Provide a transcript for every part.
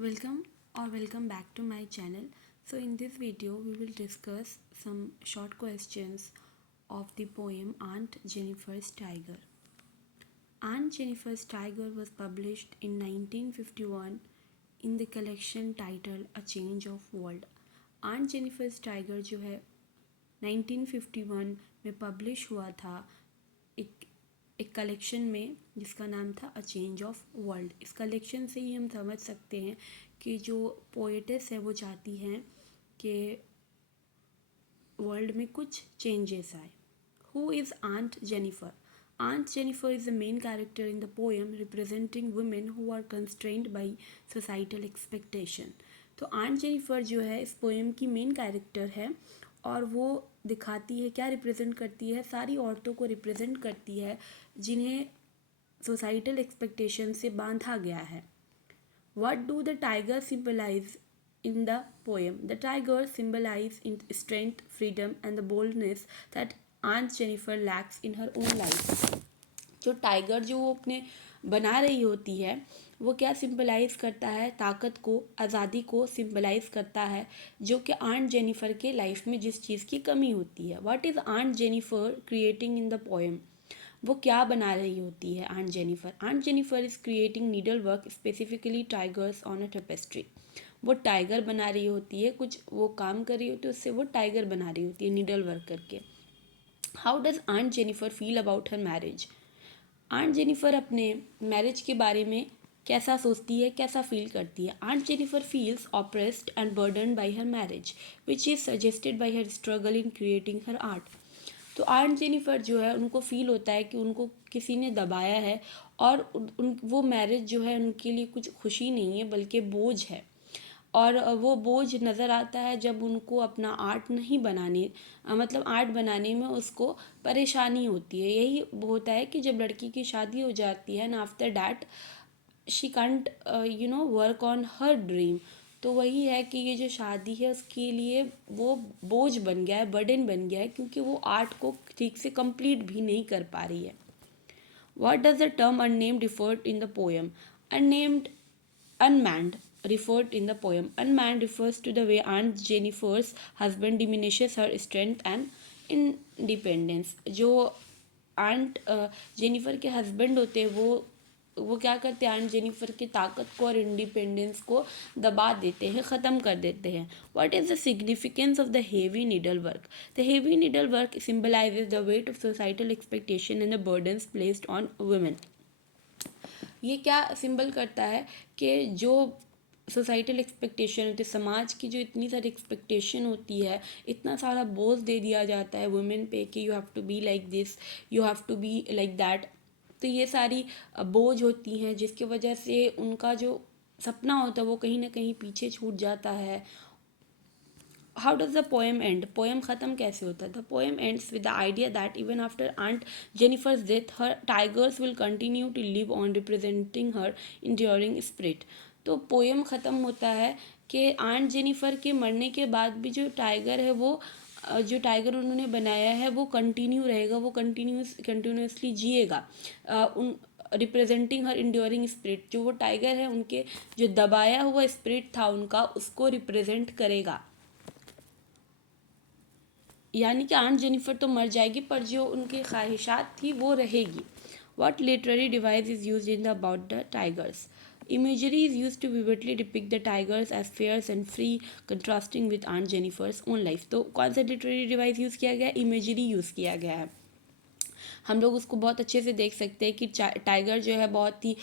Welcome back to my channel. So in this video we will discuss some short questions of the poem Aunt Jennifer's Tiger. Aunt Jennifer's Tiger was published in 1951 in the collection titled A Change of World. Aunt Jennifer's Tiger जो है 1951 में publish हुआ था एक एक collection में जिसका नाम था अ चेंज ऑफ वर्ल्ड। इस कलेक्शन से ही हम समझ सकते हैं कि जो पोएटेस है वो चाहती हैं कि वर्ल्ड में कुछ चेंजेस आए। Who is aunt Jennifer? Aunt Jennifer is the main character in the poem representing women who are constrained by societal expectation. तो आंट जेनिफर जो है इस पोएम की मेन कैरेक्टर है और वो दिखाती है, क्या रिप्रेजेंट करती है, सारी औरतों को रिप्रेजेंट करती है जिन्हें सोसाइटल एक्सपेक्टेशन से बांधा गया है। What do the tigers symbolize in the poem? The tigers symbolize in strength, freedom and the boldness that Aunt Jennifer lacks in her own life. जो टाइगर जो वो अपने बना रही होती है वो क्या सिंबलाइज करता है? ताकत को, आज़ादी को सिंबलाइज करता है जो कि आंट जेनिफर के लाइफ में जिस चीज़ की कमी होती है। What is aunt Jennifer creating in the poem? वो क्या बना रही होती है aunt Jennifer? Aunt Jennifer is creating needle work, specifically tigers on a tapestry. वो टाइगर बना रही होती है, कुछ वो काम कर रही होती है, उससे वो टाइगर बना रही होती है नीडल वर्क करके। How does aunt Jennifer feel about her marriage? Aunt Jennifer अपने मैरिज के बारे में कैसा सोचती है, कैसा फील करती है? Aunt Jennifer feels oppressed and burden by her marriage which is suggested by her struggle in creating her art. तो आंट जेनिफर जो है उनको फील होता है कि उनको किसी ने दबाया है और वो मैरिज जो है उनके लिए कुछ खुशी नहीं है बल्कि बोझ है। और वो बोझ नज़र आता है जब उनको अपना आर्ट नहीं बनाने मतलब आर्ट बनाने में उसको परेशानी होती है। यही होता है कि जब लड़की की शादी हो जाती है and after that she can't work on her dream. तो वही है कि ये जो शादी है उसके लिए वो बोझ बन गया है, बर्डन बन गया है, क्योंकि वो आर्ट को ठीक से कंप्लीट भी नहीं कर पा रही है। What does the term unnamed refer in the poem? Unnamed, unmanned referred in the poem. Unmanned refers to the way Aunt Jennifer's husband diminishes her strength and independence. जो आंट जेनिफर के husband होते हैं वो क्या करते हैं? Aunt Jennifer की ताकत को और इंडिपेंडेंस को दबा देते हैं, ख़त्म कर देते हैं। What is the significance of the heavy needle work? The heavy needle work symbolises the weight of societal expectation and the burdens placed on women. ये क्या सिंबल करता है कि जो सोसाइटल एक्सपेक्टेशन होती है, समाज की जो इतनी सारी एक्सपेक्टेशन होती है, इतना सारा बोझ दे दिया जाता है वुमेन पे कि you have to be like this, you have to be like that. तो ये सारी बोझ होती हैं जिसकी वजह से उनका जो सपना होता है वो कहीं ना कहीं पीछे छूट जाता है। How does the poem end? Poem ख़त्म कैसे होता है? The poem ends with the idea that even after aunt Jennifer's death her tigers will continue to live on representing her enduring spirit. तो पोएम ख़त्म होता है कि आंट जेनिफर के मरने के बाद भी जो टाइगर है वो जो टाइगर उन्होंने बनाया है वो कंटिन्यू रहेगा, वो कंटिन्यूसली जिएगा उन रिप्रेजेंटिंग हर इंड्योरिंग स्पिरिट। जो वो टाइगर है उनके जो दबाया हुआ स्पिरिट था उनका, उसको रिप्रेजेंट करेगा। यानी कि आंट जेनिफर तो मर जाएगी पर जो उनकी ख्वाहिशात थी वो रहेगी। What literary device is used in the about the tigers? Imagery is used to vividly depict the tigers as fierce and free, contrasting with Aunt Jennifer's own life. तो कौन सा लिटरेरी डिवाइस यूज़ किया गया है? Imagery use किया गया है। हम लोग उसको बहुत अच्छे से देख सकते हैं कि टाइगर जो है बहुत ही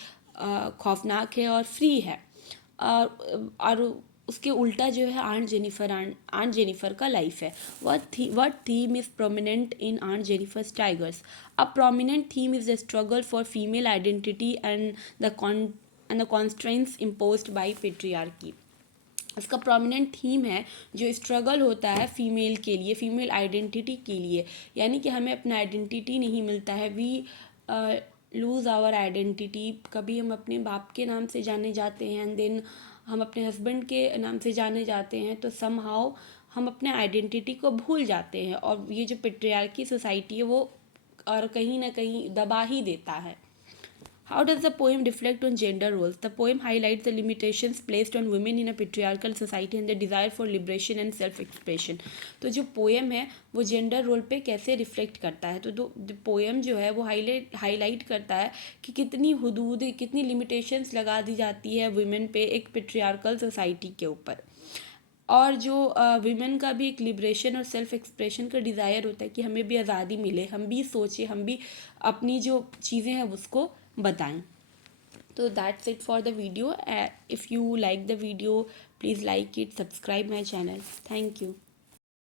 खौफनाक है और फ्री है, और उसके उल्टा जो है आंट जेनिफर का लाइफ है। What theme is prominent in aunt Jennifer's tigers? A prominent theme is the struggle for female identity and the constraints imposed by patriarchy. इसका प्रोमिनेंट थीम है जो स्ट्रगल होता है फीमेल के लिए, फीमेल आइडेंटिटी के लिए। यानी कि हमें अपना आइडेंटिटी नहीं मिलता है, वी लूज़ आवर आइडेंटिटी। कभी हम अपने बाप के नाम से जाने जाते हैं एंड देन हम अपने हस्बैंड के नाम से जाने जाते हैं, तो समहाउ हम अपने आइडेंटिटी को भूल जाते हैं। और ये जो पेट्रियार्की सोसाइटी है वो और कहीं ना कहीं दबा ही देता है। How does the poem reflect on gender roles? The poem highlights the limitations placed on women in a patriarchal society and the desire for liberation and self expression. तो जो पोएम है वो जेंडर रोल पे कैसे reflect करता है, तो poem जो है वो हाईलाइट करता है कि कितनी हुदूद, कितनी लिमिटेशंस लगा दी जाती है वुमेन पे एक पेट्रियार्कल सोसाइटी के ऊपर, और जो वीमेन का भी एक लिबरेशन और सेल्फ एक्सप्रेशन का डिज़ायर होता है कि हमें भी आज़ादी मिले, हम भी सोचें, हम भी अपनी जो चीज़ें हैं उसको बताएं. तो that's it for the video. If you like the video, please like it, subscribe my channel. Thank you.